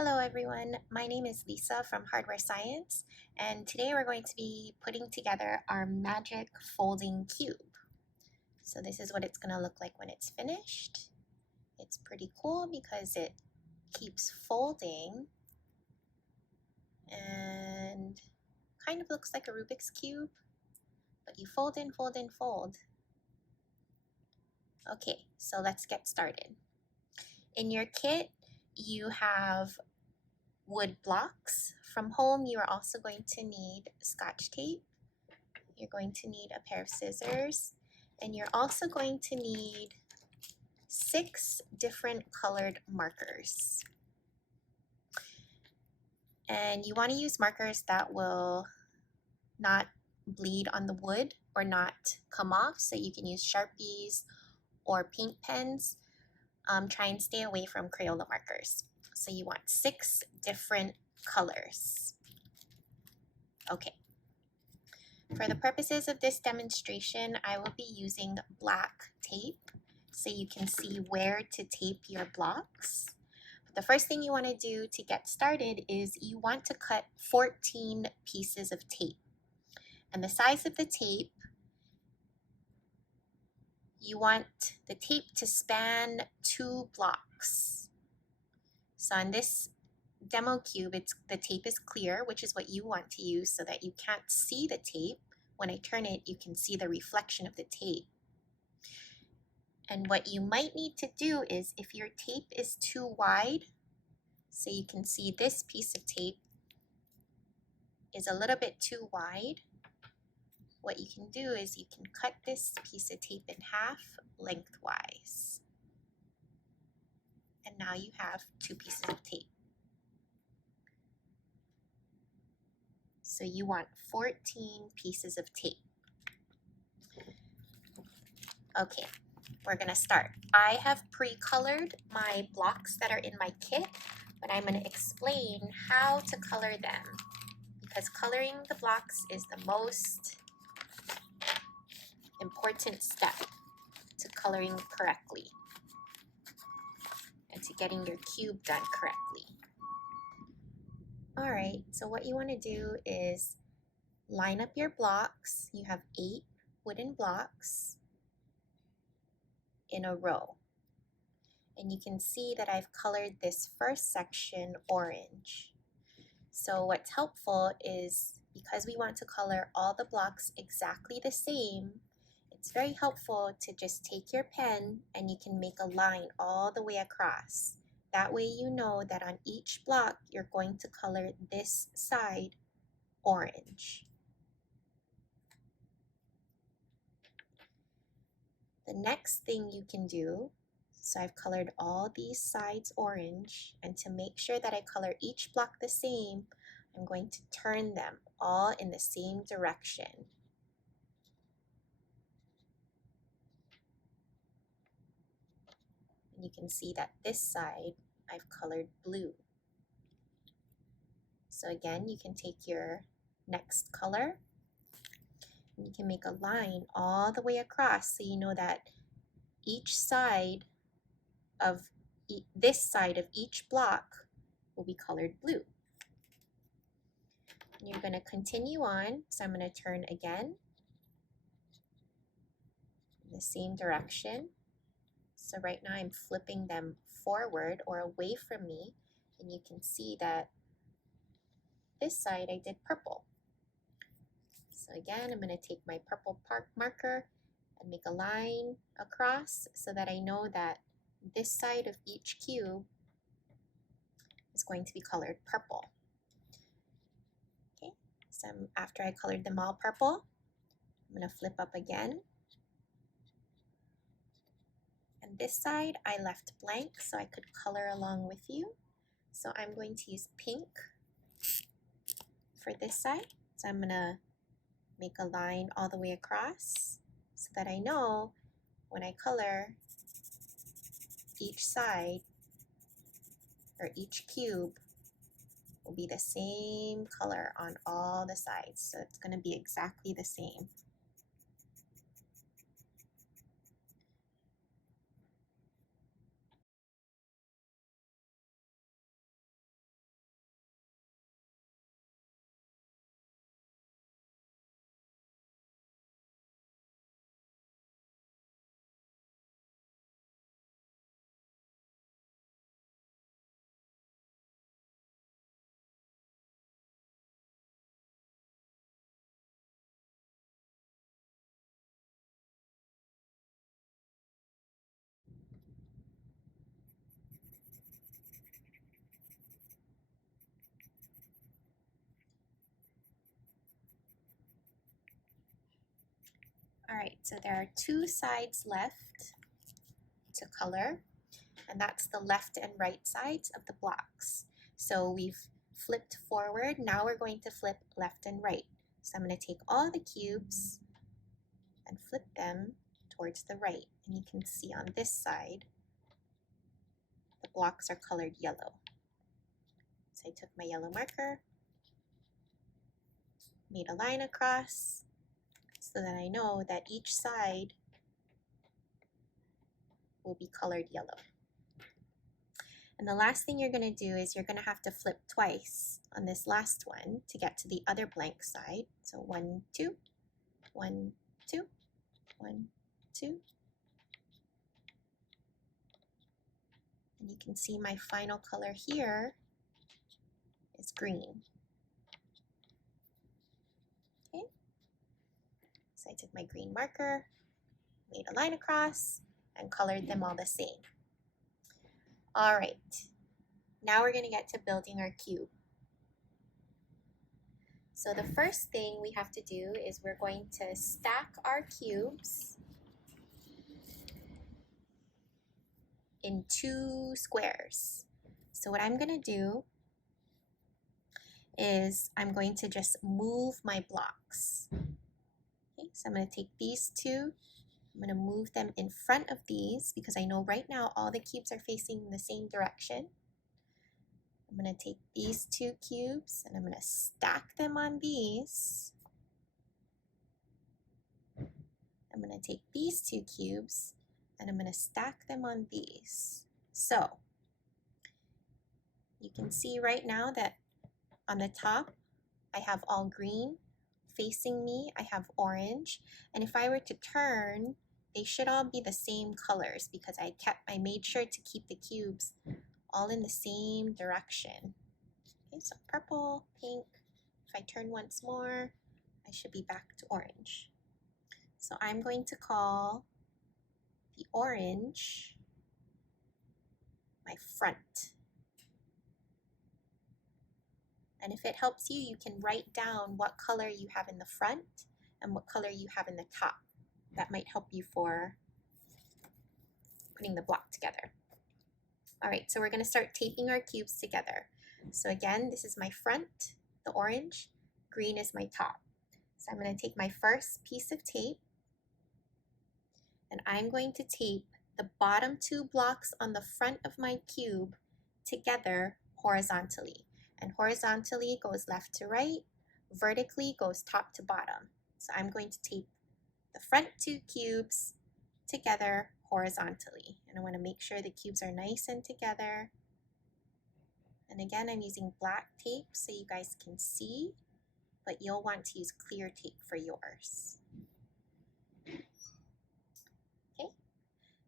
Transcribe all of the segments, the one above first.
Hello everyone, my name is Lisa from Hardware Science, and today we're going to be putting together our magic folding cube. So this is what it's going to look like when it's finished. It's pretty cool because it keeps folding and kind of looks like a Rubik's Cube, but you fold and fold and fold. Okay, so let's get started. In your kit, you have wood blocks. From home, you are also going to need Scotch tape. You're going to need a pair of scissors, and you're also going to need 6 different colored markers. And you want to use markers that will not bleed on the wood or not come off, so you can use Sharpies or paint pens. Try and stay away from Crayola markers. So you want 6 different colors. Okay. For the purposes of this demonstration, I will be using black tape so you can see where to tape your blocks. The first thing you want to do to get started is you want to cut 14 pieces of tape. And the size of the tape, you want the tape to span 2 blocks. So on this demo cube, the tape is clear, which is what you want to use so that you can't see the tape. When I turn it, you can see the reflection of the tape. And what you might need to do is, if your tape is too wide, so you can see this piece of tape is a little bit too wide, what you can do is you can cut this piece of tape in half lengthwise. And now you have 2 pieces of tape. So you want 14 pieces of tape. Okay, we're gonna start. I have pre-colored my blocks that are in my kit, but I'm gonna explain how to color them because coloring the blocks is the most important step to coloring correctly and to getting your cube done correctly. All right, so what you want to do is line up your blocks. You have 8 wooden blocks in a row. And you can see that I've colored this first section orange. So what's helpful is because we want to color all the blocks exactly the same, it's very helpful to just take your pen and you can make a line all the way across. That way you know that on each block you're going to color this side orange. The next thing you can do, so I've colored all these sides orange, and to make sure that I color each block the same, I'm going to turn them all in the same direction. And you can see that this side I've colored blue. So again, you can take your next color and you can make a line all the way across so you know that each side of this side of each block will be colored blue. And you're going to continue on, so I'm going to turn again in the same direction. So right now I'm flipping them forward or away from me, and you can see that this side I did purple. So again, I'm going to take my purple marker and make a line across so that I know that this side of each cube is going to be colored purple. Okay, so after I colored them all purple, I'm going to flip up again. And this side I left blank so I could color along with you. So I'm going to use pink for this side. So I'm going to make a line all the way across so that I know when I color each side or each cube will be the same color on all the sides. So it's going to be exactly the same. All right, so there are two sides left to color, and that's the left and right sides of the blocks. So we've flipped forward, now we're going to flip left and right. So I'm going to take all the cubes and flip them towards the right, and you can see on this side the blocks are colored yellow. So I took my yellow marker, made a line across so that I know that each side will be colored yellow. And the last thing you're going to do is you're going to have to flip twice on this last one to get to the other blank side. So 1, 2, 1, 2, 1, 2. And you can see my final color here is green. Okay, so I took my green marker, made a line across, and colored them all the same. All right, now we're going to get to building our cube. So the first thing we have to do is we're going to stack our cubes in 2 squares. So what I'm going to do is I'm going to just move my blocks. Okay, so I'm going to take these two, I'm going to move them in front of these because I know right now all the cubes are facing the same direction. I'm going to take these 2 cubes and I'm going to stack them on these. I'm going to take these 2 cubes and I'm going to stack them on these. So you can see right now that on the top I have all green. Facing me I have orange, and if I were to turn they should all be the same colors because I made sure to keep the cubes all in the same direction. Okay, so purple, pink. If I turn once more, I should be back to orange. So I'm going to call the orange my front. And if it helps you, you can write down what color you have in the front and what color you have in the top. That might help you for putting the block together. All right, so we're going to start taping our cubes together. So again, this is my front, the orange, green is my top. So I'm going to take my first piece of tape and I'm going to tape the bottom 2 blocks on the front of my cube together horizontally. And horizontally goes left to right, vertically goes top to bottom. So I'm going to tape the front 2 cubes together horizontally. And I want to make sure the cubes are nice and together. And again, I'm using black tape so you guys can see, but you'll want to use clear tape for yours. Okay,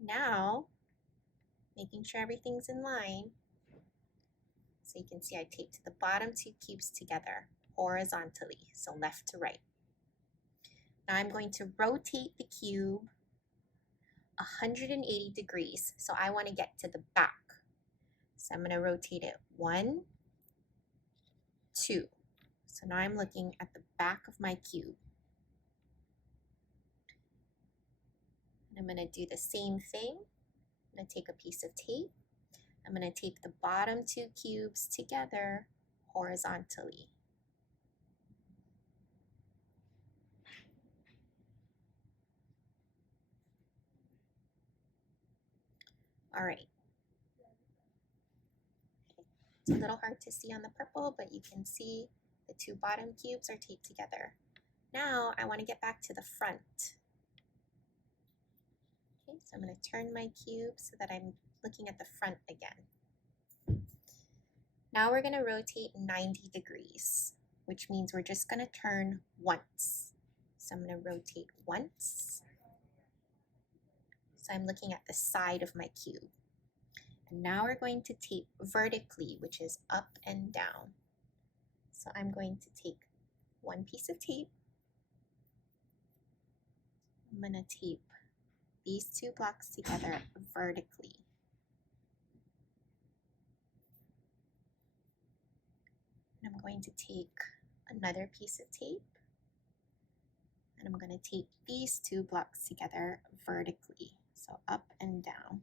now making sure everything's in line. So you can see I taped the bottom 2 cubes together horizontally, so left to right. Now I'm going to rotate the cube 180 degrees. So I want to get to the back. So I'm going to rotate it 1, 2. So now I'm looking at the back of my cube. And I'm going to do the same thing. I'm going to take a piece of tape. I'm going to tape the bottom 2 cubes together horizontally. All right. It's a little hard to see on the purple, but you can see the 2 bottom cubes are taped together. Now I want to get back to the front. Okay, so I'm going to turn my cube so that I'm looking at the front again. Now we're going to rotate 90 degrees, which means we're just going to turn once. So I'm going to rotate once. So I'm looking at the side of my cube. And now we're going to tape vertically, which is up and down. So I'm going to take one piece of tape. I'm going to tape these 2 blocks together vertically. And I'm going to take another piece of tape And I'm going to tape these two blocks together vertically, so up and down.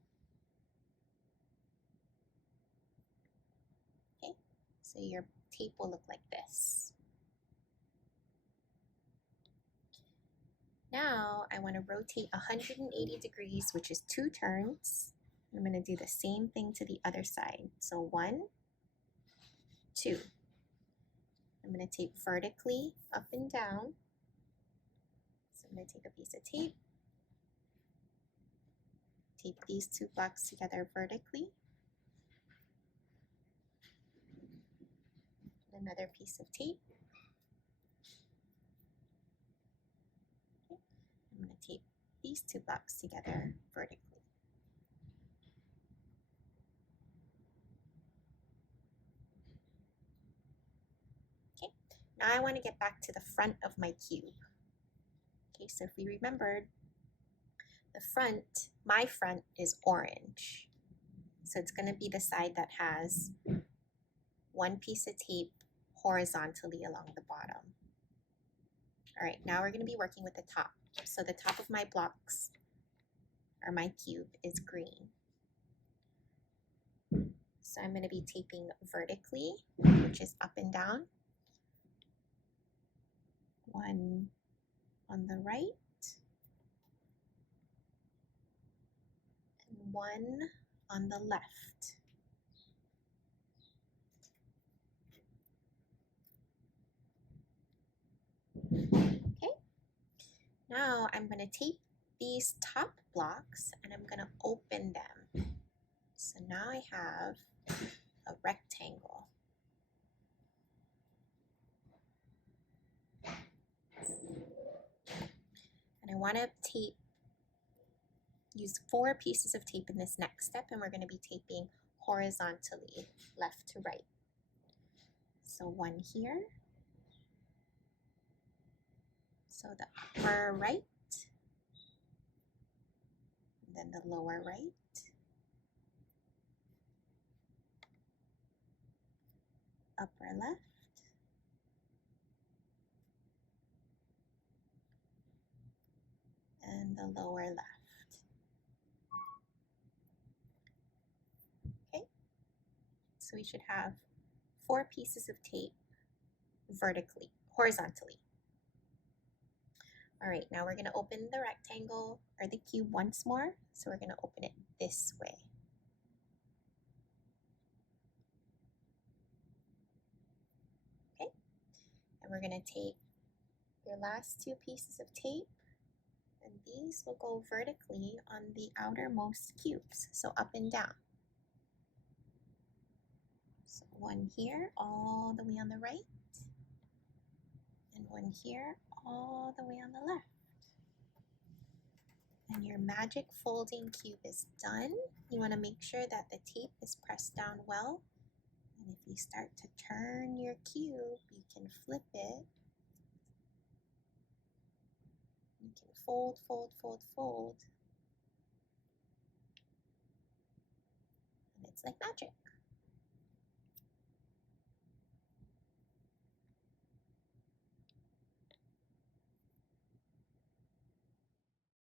Okay, so your tape will look like this. Now I want to rotate 180 degrees, which is 2 turns. I'm going to do the same thing to the other side. So 1, 2. I'm going to tape vertically up and down. So I'm going to take a piece of tape, tape these two blocks together vertically. Another piece of tape. Okay. I'm going to tape these two blocks together vertically. Okay, now I want to get back to the front of my cube. Okay, so if we remembered, the front, my front is orange. So it's going to be the side that has one piece of tape horizontally along the bottom. All right, now we're going to be working with the top. So the top of my blocks, or my cube, is green. So I'm going to be taping vertically, which is up and down. One on the right, and one on the left. Okay, now I'm going to tape these top blocks and I'm going to open them. So now I have a rectangle. And I want to use 4 pieces of tape in this next step, and we're going to be taping horizontally, left to right. So 1 here. So the upper right, and then the lower right. Upper left. And the lower left. Okay, so we should have 4 pieces of tape vertically, horizontally. All right, now we're going to open the rectangle or the cube once more. So we're going to open it this way. Okay, and we're going to take your last 2 pieces of tape, and these will go vertically on the outermost cubes, so up and down. So 1 here, all the way on the right, and 1 here, all the way on the left. And your magic folding cube is done. You want to make sure that the tape is pressed down well. And if you start to turn your cube, you can flip it. You can fold, fold, fold, fold. And it's like magic.